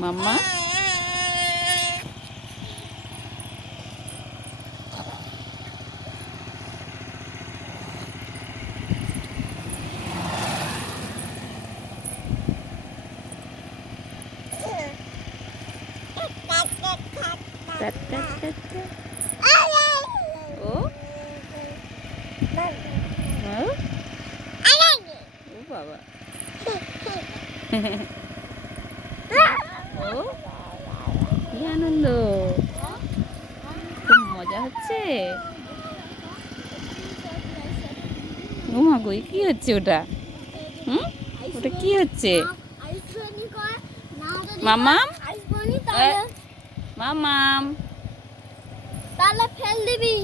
মাম্মা ও ও বাবা ও কি আনন্দ, খুব মজা হচ্ছে। ও মা গো, কি হচ্ছে ওটা? হুম, ওটা কি হচ্ছে? মামাম মামাম তাহলে ফেল দিবি।